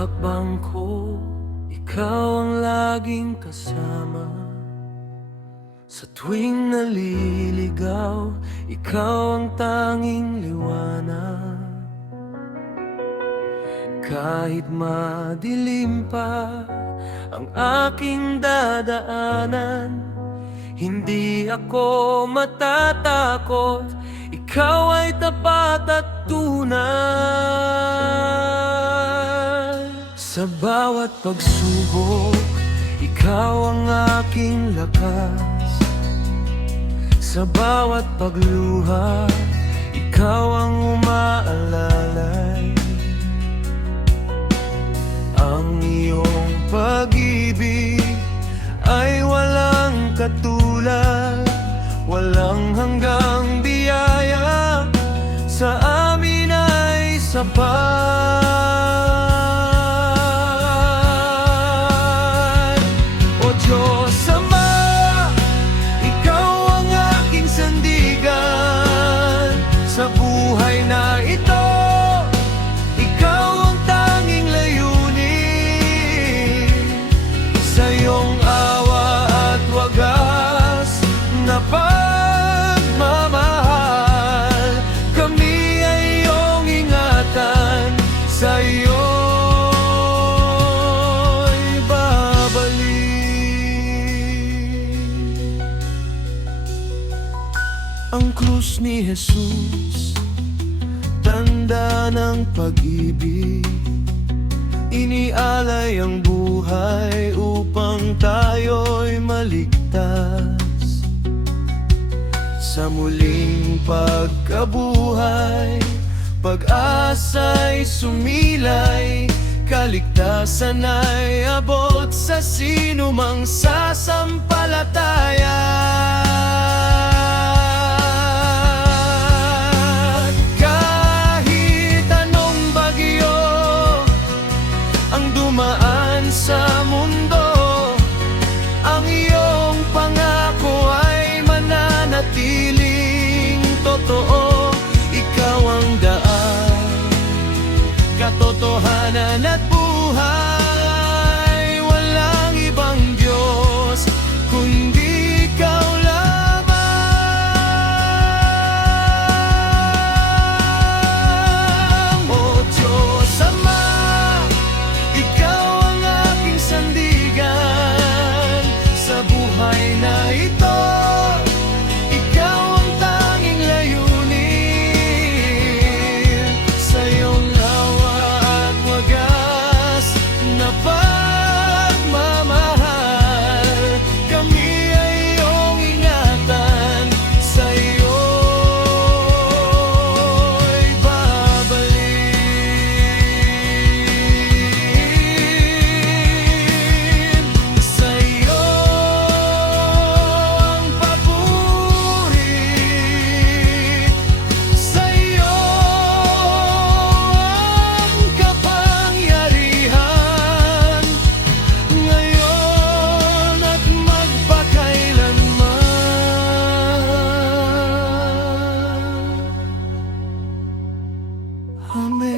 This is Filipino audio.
hakbang ko, ikaw ang laging kasama. Sa tuwing naliligaw, ikaw ang tanging liwanag. Kahit madilim pa ang aking dadaanan, hindi ako matatakot, ikaw ay tapat at tunay. Sa bawat pagsubok, ikaw ang aking lakas. Sa bawat pagluha, ikaw ang umaalalay. Ang iyong pag-ibig ay walang katulad, walang hanggang biyaya, sa amin ay sapat. O Diyos Ama, ikaw ang aking sandigan sa buhay na ito. Ikaw ang tanging layunin, sa iyong awa at wagas na pagmamahal. Kami ay iyong ingatan, sa iyo'y babalik. Ang krus ni Jesus, tanda ng pag-ibig. Inialay ang buhay upang tayo'y maligtas. Sa muling pagkabuhay, pag-asa'y sumilay, kaligtasan ay abot sa sinumang sasampalataya. Dumaan sa mundo, ang iyong pangako ay mananatiling totoo. Ikaw ang daan, katotohanan at buhay. Walang ibang Diyos kundi ikaw lamang. O Diyos Ama, ikaw ang aking sandigan sa buhay na ito. Ikaw ang tanging layunin, sa iyong awa at wagas na pagmamahal. Kami ay iyong ingatan, sa iyo'y babalik. Sa iyo ang paburit, sa iyo ang kapangyarihan, ngayon at magpakailanman. Amen.